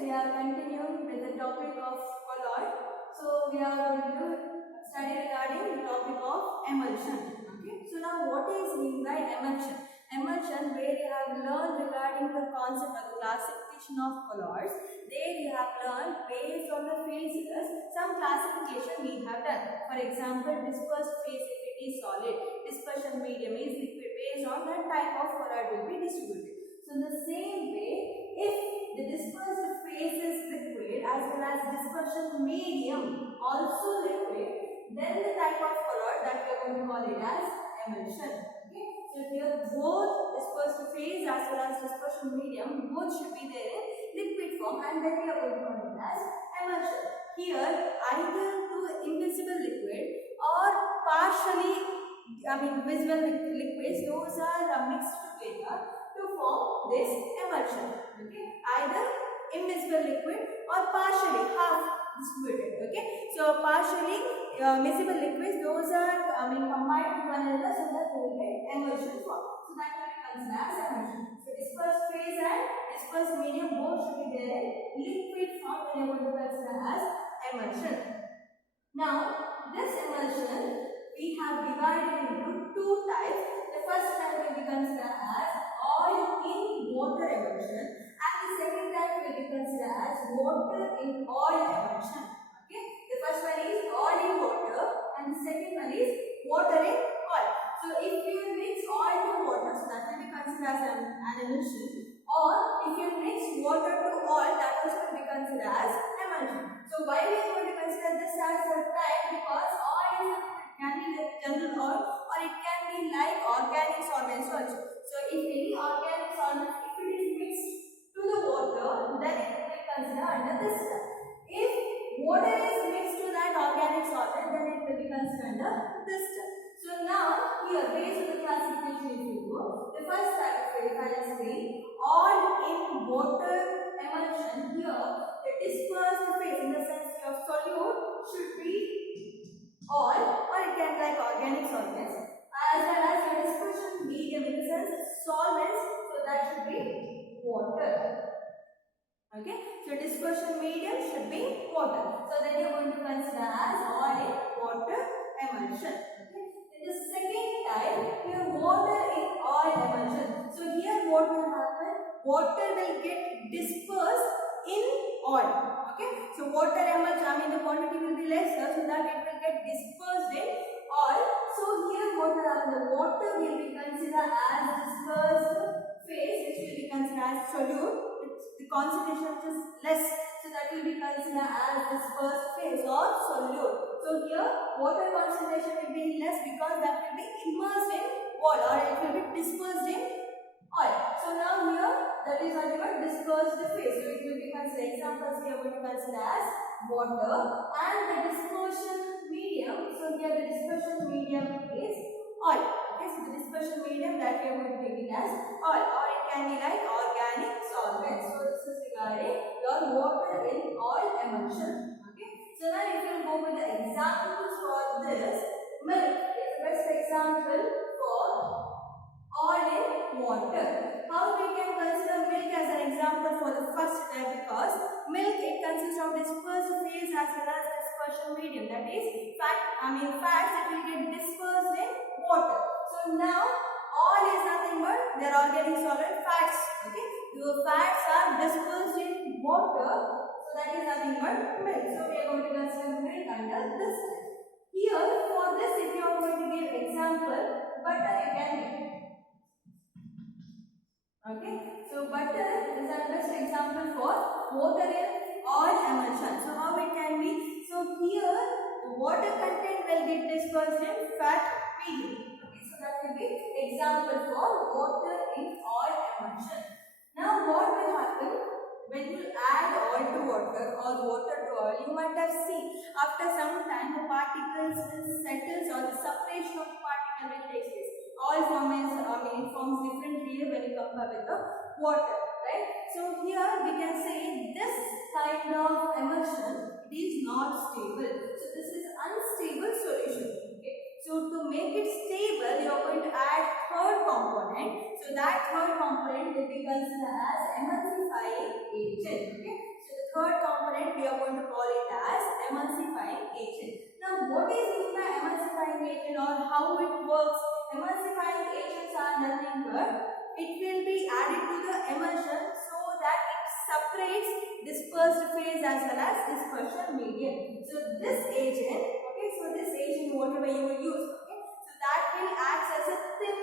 we are continuing with the topic of colloid. So we are going to study regarding the topic of emulsion. Okay. So now what is mean by emulsion? Emulsion, where you have learned regarding the concept of the classification of colloids. There you have learned based on the phases some classification we have done. For example, dispersed phase if it is solid, dispersion medium is liquid. Based on that type of colloid will be distributed. So in the same way, if the dispersed phase is liquid as well as dispersion medium also liquid, then the type of colloid that we are going to call it as emulsion. Okay. So here both dispersed phase as well as dispersion medium both should be there in liquid form, and then we are going to call it as emulsion. Here either to invisible liquid or partially visible liquids, those are mixed together to form this emulsion. Okay, either invisible liquid or partially half distributed. Okay, so partially miscible liquids, those are combined with one another so that we will get emulsion form. So that will be considered as emulsion. So dispersed phase and dispersed medium both should be there in liquid form when you are going to consider as emulsion. Now this emulsion we have divided into two types. The first type will be considered as oil in water emulsion, and the second type will be considered as water in oil emulsion. Okay, the first one is oil in water, and the second one is water in oil. So if you mix oil to water, so that will be considered as an emulsion, or if you mix water to oil, that also will be considered as emulsion. So why we are going to consider this as a type? Because oil is can be like general oil, or it can be like organic solvents also. So if any organic solvent, if it is mixed to the water, then it will be considered under this type. If water is mixed to that organic solvent, then it will be considered under this type. So now here, based on the classification, if you go, the first type of let's say oil in water emulsion. Here the dispersed phase, in the sense your solute should be oil, or it can be like organic solvents, as well as your dispersion medium, in the sense solvents, so that should be water. Okay, so dispersion medium should be water. So then you are going to consider as oil in water emulsion. Okay, then the second type, here water in oil emulsion. So here what will happen? Water will get dispersed in oil. Okay, so water emulsion, the quantity will be lesser, so that it will get dispersed in oil. So here what will happen? The water will be considered as dispersed phase, which will be considered as solute. The concentration is less, so that will be considered as dispersed phase or solute. So here water concentration will be less because that will be immersed in water, or it will be dispersed in oil. So now here that is nothing but dispersed phase. So it will be considered, examples we are going to consider as water, and the dispersion medium. So here the dispersion medium is oil. Okay, so the dispersion medium that we are going to take it as oil, or it can be like organic solvent. So this is regarding your water in oil emulsion. Okay, so now if you go with the examples for this, milk is the best example for oil in water. How we can consider milk as an example for the first type? Because milk, it consists of dispersed phase as well as dispersion medium. That is fats that will get dispersed in water. So now oil is nothing but their organic solvent fats. Okay, the fats are dispersed in water. So that is nothing but milk. So we are going to consider milk under this. Here for this, if you are going to give example, butter you can give. Okay, so butter is the best example for water in oil emulsion. So how it can be? So here the water content will get dispersed in fat medium. Okay, so that will be example for water in oil emulsion. Now what will happen when you add oil to water or water to oil? You might have seen after some time the particles settles, or the separation of the particle will take place. Oil forms different layer when you compare with the water, right? So here we can say this kind of emulsion, it is not stable. So this is unstable solution. Okay, so to make it stable, you are going to add third component. So that third component will be considered as emulsifying agent. Okay, so agent. Now, what is meant by emulsifying agent or how it works? Emulsifying agents are nothing but it will be added to the emulsion so that it separates dispersed phase as well as dispersion medium. So this agent, okay, so this agent whatever you will use, okay, so that will act as a thin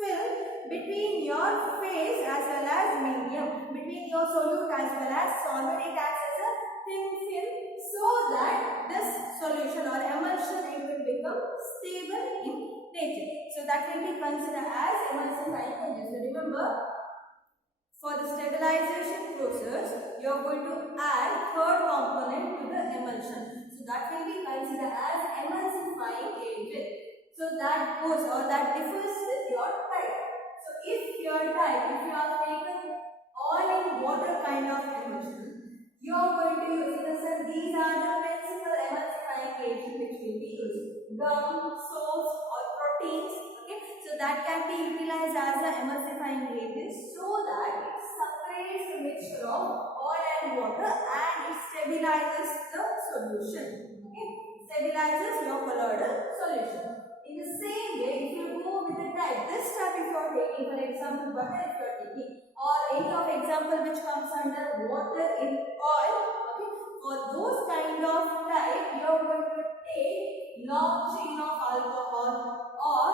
film between your phase as well as medium, between your solute as well as solvent. It acts as a thin film so that this solution or emulsion it will become stable in nature. So that will be considered as emulsifying agent. So remember, for the stabilization process, you are going to add third component to the emulsion. So that will be considered as emulsifying agent. So that goes or that differs with your type. So if your type, if you have taken oil in water kind of emulsion, you are going to use, in the sense these are the principal emulsifying agent which will be used. Gum, soaps or proteins, okay, so that can be utilized as an emulsifying agent so that it separates the mixture of oil and water and it stabilizes the solution, okay, stabilizes your colloidal solution. In the same way, if you go with the type, this type if you are taking, for example, butter if you are taking, or any of example which comes under water in oil, okay, for those kind of type, you are going to take long chain of alcohol or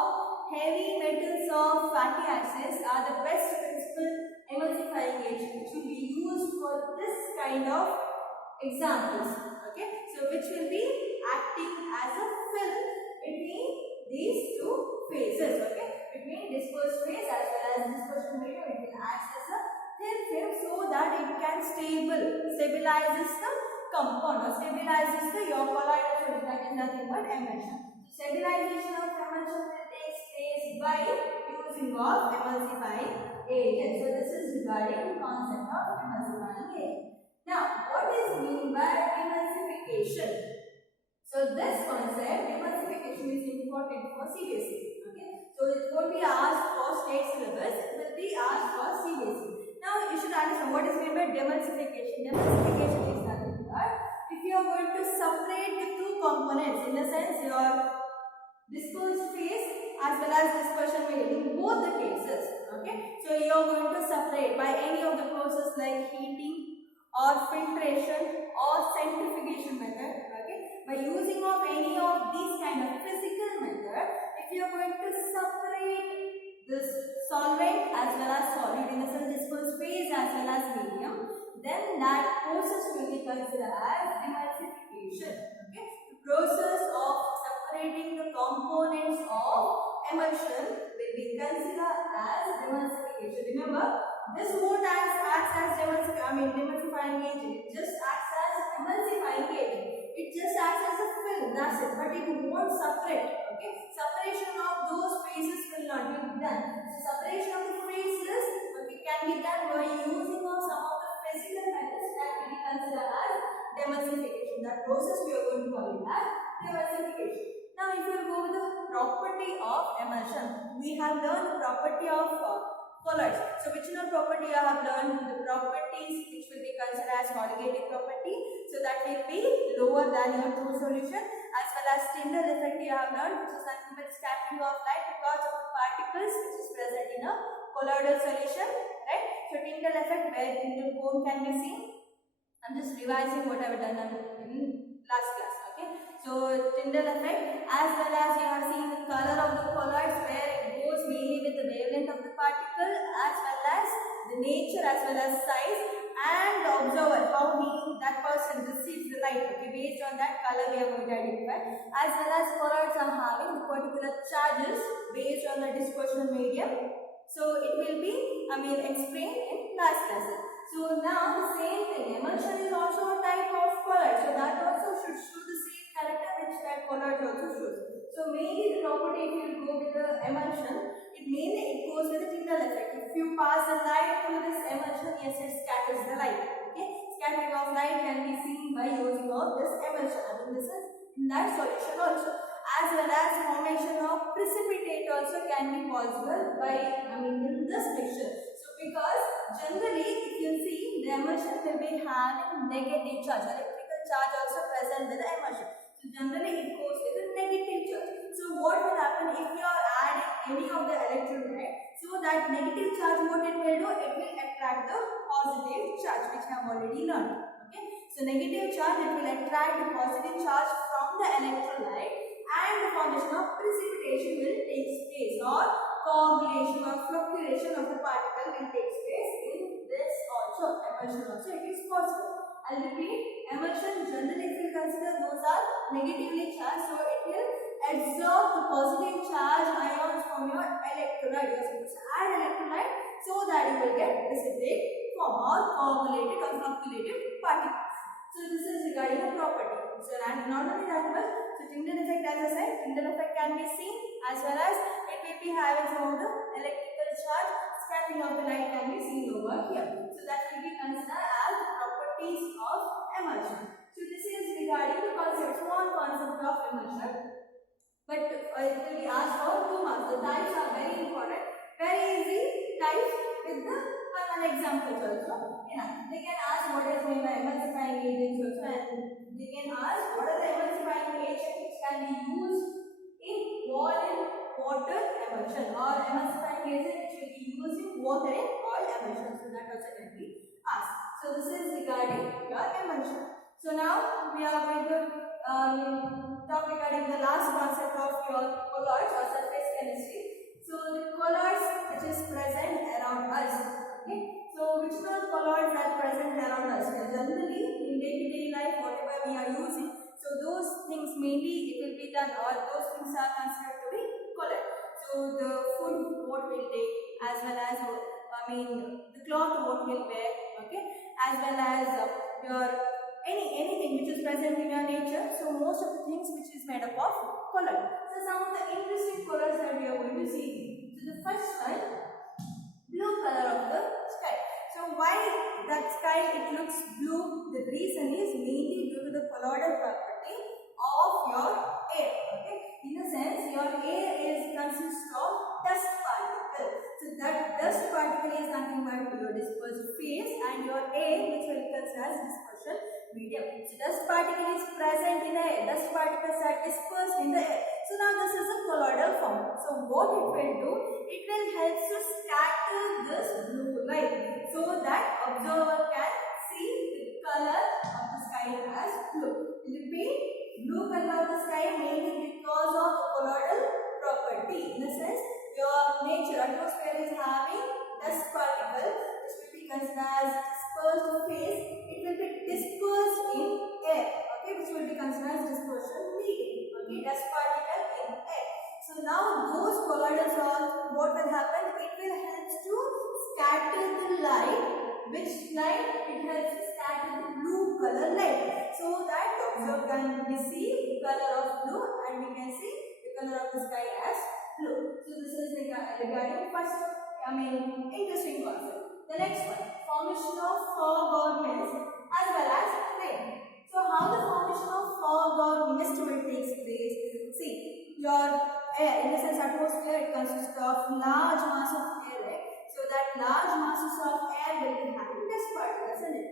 heavy metals of fatty acids are the best principal emulsifying agent which will be used for this kind of examples, okay, so which will be acting as a film between these two phases, okay, between dispersed phase as well as dispersion medium. It will act as a thin film so that it can stabilizes the compound or stabilizes the your colloidal solution, that is nothing but emulsion. So stabilization of emulsion will take place by using of emulsifying agent. So this is regarding concept of emulsifying agent. Now, what is mean by emulsification? So this concept, emulsification, is important for CBSE. Okay, so it won't be asked for state syllabus; it will be asked for CBSE. Now you should understand what is meant by demulsification. Demulsification is nothing but if you are going to separate the two components, in the sense your dispersed phase as well as dispersion medium in both the cases. Okay, so you are going to separate by any of the process like heating or filtration or centrifugation method. By using of any of these kind of physical method, if you are going to separate this solvent as well as solid in the sense dispersed phase as well as medium, then that process will be considered as emulsification. Okay, the process of separating the components of emulsion will be considered as emulsification. Remember, this won't acts as demulsifying agent. It just acts as emulsifying agent. It just acts as a film, that's it, but it won't separate. Okay, separation of those phases will not be done. So separation of the phases, okay, can be done by using of some of the physical methods that will be considered as demulsification. That process we are going to call it as demulsification. Now, if you go with the property of emulsion, we have learned the property of colloids. So which one property you have learned? The properties which will be considered as colligative property. So that will be lower than your true solution, as well as Tyndall effect you have learned, which is nothing but scattering of light because of the particles which is present in a colloidal solution, right? So Tyndall effect where Tyndall cone can be seen. I'm just revising what I have done in last class. Okay, so Tyndall effect, as well as you have seen the color of the colloids where it goes mainly with the wavelength of the particle as well as the nature as well as size, and the observer how that person receives the light. Okay, based on that color we are going to identify, as well as colloids are having the particular charges based on the dispersion medium. So it will be explained in last lesson. So now the same thing, emulsion is also a type of colloid, so that also should show the same character which that colloid also shows. So mainly the property, if you go with the emulsion, it goes with the Tyndall effect. If you pass the light through this emulsion, yes, it scatters the light. Okay, scattering of light can be seen by using of this emulsion. This is in that solution also, as well as formation of precipitate also can be possible by in this mixture. So because generally if you see the emulsion will be having negative charge, electrical charge also present with the emulsion. So generally it goes with a negative charge. So what will happen if you are adding any of the electrolyte? So that negative charge, what it will do? It will attract the positive charge, which I have already learned. Okay. So negative charge, it will attract the positive charge from the electrolyte, and the formation of precipitation will take place, or coagulation or flocculation of the particle will take place in this also. Emulsion also it is possible. I'll repeat, emulsion generally if you consider those are negatively charged, so it will absorb the positive charge ions from your electrolyte. You are supposed to add electrolyte so that you will get precipitate form or coagulated or flocculated particles. So this is regarding the property. So and not only that much, so Tyndall effect, as I said, Tyndall effect can be seen, as well as it will be having some of the electrical charge, scattering of the light can be seen over here. So that will be considered as properties of emulsion. So this is regarding the concept, small concept of emulsion. But it will be asked for 2 marks. The types are very important, very easy types with the an example also. They can ask what is meant by emulsifying agents also, and they can ask what are the emulsifying agents which can be used in water emulsion, or emulsifying agent which will be used in water and oil emulsion. So that also can be asked. So this is regarding your emulsion. So now we are going to talk regarding the last concept of your colloids or surface chemistry. So the colloids which is present around us. Okay. So which those colloids are present around us? Generally in day-to-day life, whatever we are using, so those things mainly it will be done, or those things are considered to be colloid. So the food what we'll take, as well as the cloth what we'll wear, okay, as well as your anything which is present in your nature. So most of the things which is made up of colloid. So some of the interesting colors that we are going to see. So the first one, blue color of the sky. So why that sky it looks blue? The reason is mainly due to the colloidal property of your air. Okay, in a sense your air is consists of dust particle. So that dust particle is nothing but your dispersed phase, and your air which will be considered as dispersion medium. So dust particle is present in the air. Dust particles are dispersed in the air. So now this is a colloidal form. So what it will do? It will help to scatter this blue light so that observer can see the color of the sky as blue. Repeat, blue color of the sky mainly because of the colloidal property. In the sense, your nature atmosphere is having dust particle which will be considered as dispersed phase. It will be dispersed in air. Okay, which will be considered as dispersion medium. Okay, dust particle in air. So now those colloidal salts, what will happen? It will help to scatter the light. Which light? It helps to scatter the blue color light, so that the observer can receive the color of blue, and we can see the color of the sky as blue. So this is regarding first, interesting concept. The next one, formation of fog or mist as well as rain. So how the formation of fog or mist will take place? See, your air, in the sense atmosphere, it consists of large mass of air, right? So that large masses of air will be having dust particles in it.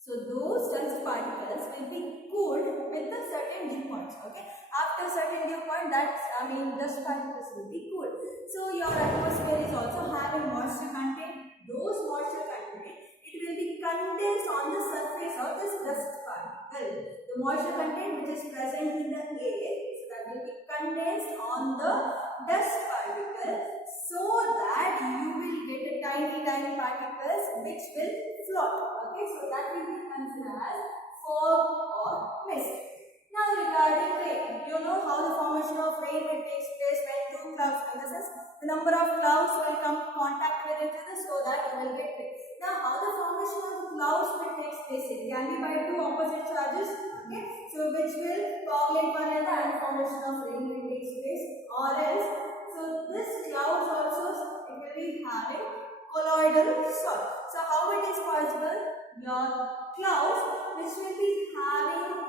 So those dust particles will be cooled with a certain dew points. Okay, after certain dew point, dust particles will be cooled. So your atmosphere is also having moisture content. Those moisture content, it will be condensed on the surface of this dust particle. The moisture content which is present in the air, so that will be condensed on the dust particle, so that you will get a tiny particles which will float. Okay, so that will be considered as fog or mist. Now regarding rain, you know how the formation of rain will take place when two clouds, in the sense the number of clouds will come contact with each other, so that you will get rain. Now how the formation of clouds will take place? It can be by two opposite charges, okay, so which will coagulate one another, and formation of rain will take place, or else, so this clouds also it will be having colloidal salt. So how it is possible? Your clouds which will be having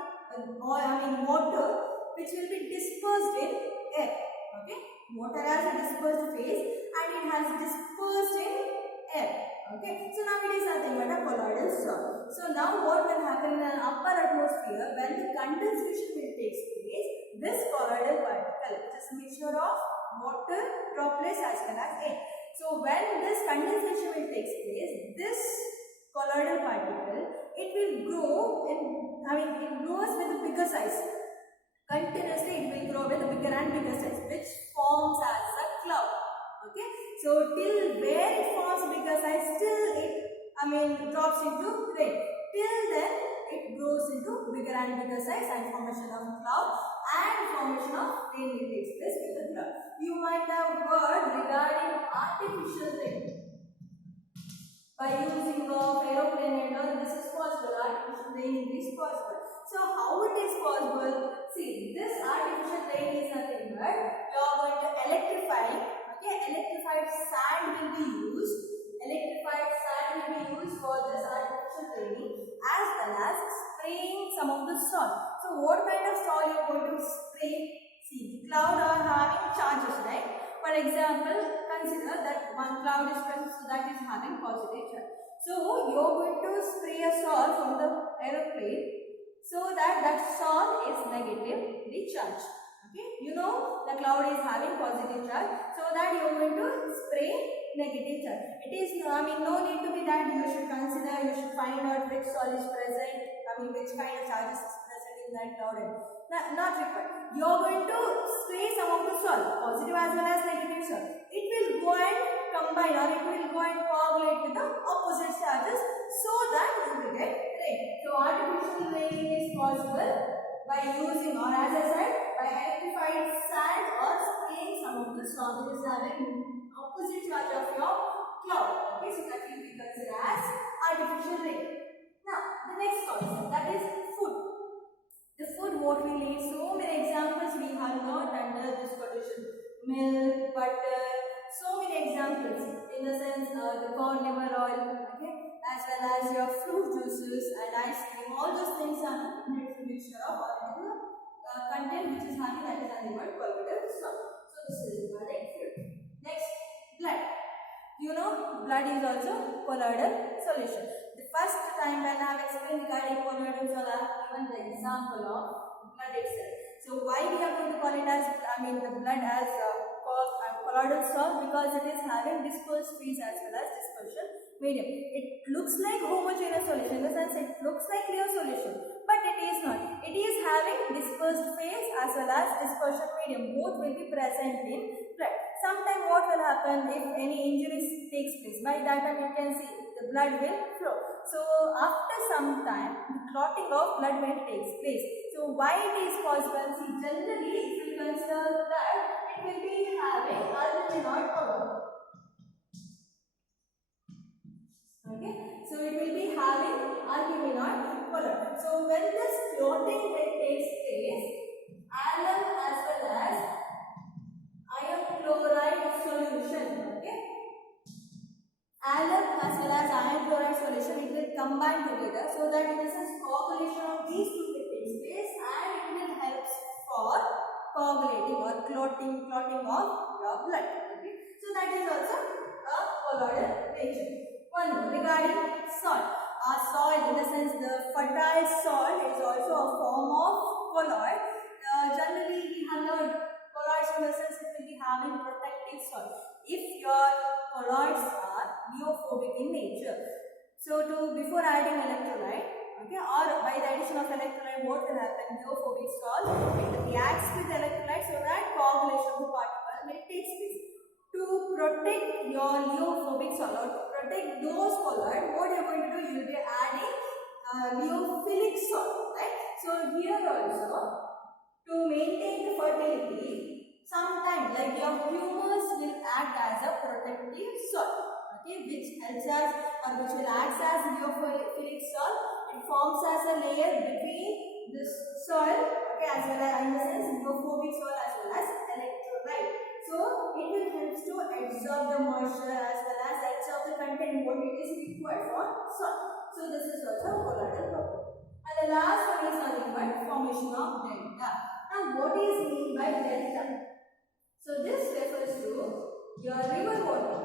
water which will be dispersed in air. Okay, water has a dispersed phase and it has dispersed in air. Okay, so now it is nothing but a colloidal salt. So now what will happen upper atmosphere, when the condensation will take place, this colloidal particle, which is a mixture of water droplets as well as air. So when this condensation will take place, this colloidal particle, it will grow it grows with a bigger size. Continuously it will grow with a bigger and bigger size, which forms as a cloud. Okay, so till where it forms bigger size, till it drops into rain. Till then it grows into bigger and bigger size, and formation of cloud and formation of rain will take place with the cloud. You might have heard regarding artificial rain. By using of aeroplane and all, this is possible. Artificial rain is possible. So how it is possible? See, this artificial rain is nothing but you are going to electrify. Okay, electrified sand will be used. Electrified sand will be used for this artificial raining, as well as spraying some of the salt. So what kind of salt you are going to spray? See, the cloud are having charges, right? For example, consider that one cloud is present, so that is having positive charge. So you are going to spray a salt from the aeroplane, so that salt is negatively charged. Okay, you know the cloud is having positive charge, so that you are going to spray negative charge. It is no need to be that you should consider, you should find out which salt is present, which kind of charges is present in that cloud. Not required. You are going to spray some of the salt, positive as well as negative salt. It will go and combine, or it will go and coagulate with the opposite charges, so that you will get rain. So artificial rain is possible by using, or as I said, by electrified sand or spraying some of the salt that is having opposite charge of your cloud. Okay, so that will be considered as artificial rain. Now the next concept, that is food. The food what we need, so many examples we have not under this condition. Milk, butter, so many examples in the sense the corn liver oil, okay, as well as your fruit juices and ice cream. All those things are a mixture of organic content which is having, that is nothing but colloidal salt. So this is regarding food. Next, blood. You know, blood is also colloidal solution. The first time when I have explained regarding colloidal salt, I have given the example of blood itself. So why we are going to call it as, the blood as colloidal salt? Because it is having dispersed phase as well as dispersion medium. It looks like homogeneous solution, in the sense it looks like clear solution, but it is not. It is having dispersed phase as well as dispersion medium. Both will be present in blood. Sometime what will happen if any injury takes place? By that time you can see the blood will flow. So after some time the clotting of blood will takes place. So why it is possible? See, generally if you consider blood, it will be having albuminoid color. Okay, so it will be having albuminoid color. So when this clotting takes place, alum as well as iron chloride solution, okay, alum as well as iron chloride solution, it will combine together, so that this is coagulation of these two will take place, and it will help for coagulating or clotting of your blood. Okay, so that is also a colloidal nature. One more regarding salt. Soil, in the sense the fertile soil, is also a form of colloid. Generally we have learned colloids in the sense it will be having protective soil. If your colloids are neophobic in nature, so before adding electrolyte, okay, or by the addition of electrolyte, what will happen? Neophobic salt, it reacts with electrolyte, so that coagulation of the particle will take place. To protect your neophobic salt, or to protect those colloids, what you are going to do? You will be adding neophilic salt, right? So here also, to maintain the fertility, sometimes like your humus will act as a protective salt, okay, which helps us, or which will act as neophilic salt. It forms as a layer between this soil, okay, as well as, in the sense, neophobic soil as well as electrolyte. So it will help to absorb the moisture as well as absorb the content what it is required for salt. So this is also colloidal property. And the last one is nothing but formation of delta. Now what is mean by delta? So this refers to your river water.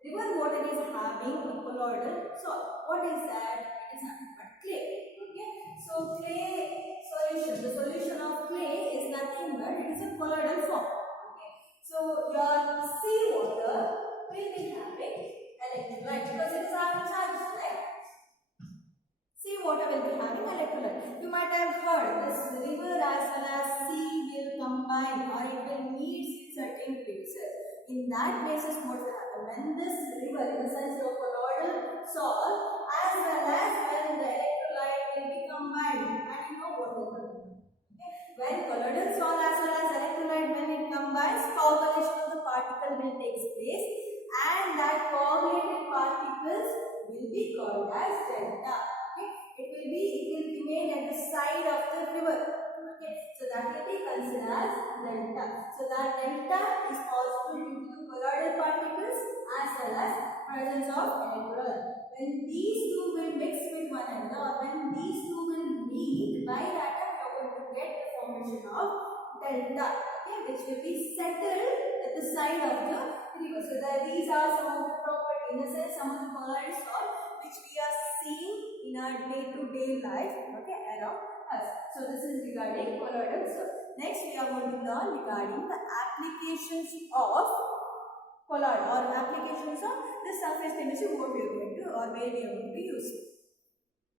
River water is having a colloidal salt. What is that? It is nothing but clay. Okay. So might have heard this river as well as sea will combine or it will meet in certain places. In that places, what will happen? When this river, in the sense of colloidal salt, as well as when the electrolyte will be combined, and you know what will happen. Okay? When colloidal salt as well as electrolyte, when it combines, coagulation of the particle will take place, and that coagulated particles will be called as delta. Okay? It will be made at the side of the river. Okay? So that will be considered as delta. So that delta is possible due to the colloidal particles as well as presence of electrolyte. When these two will mix with one another, or when these two will meet, by that time you are going to get the formation of delta, okay, which will be settled at the side of the river. So that these are some of the properties, in a sense, some of the colloidal salt which we are seeing in our day-to-day life, okay, around us. So this is regarding colloidal salt. Next, we are going to learn regarding the applications of colloid or applications of the surface chemistry, what we are going to or where we are going to use.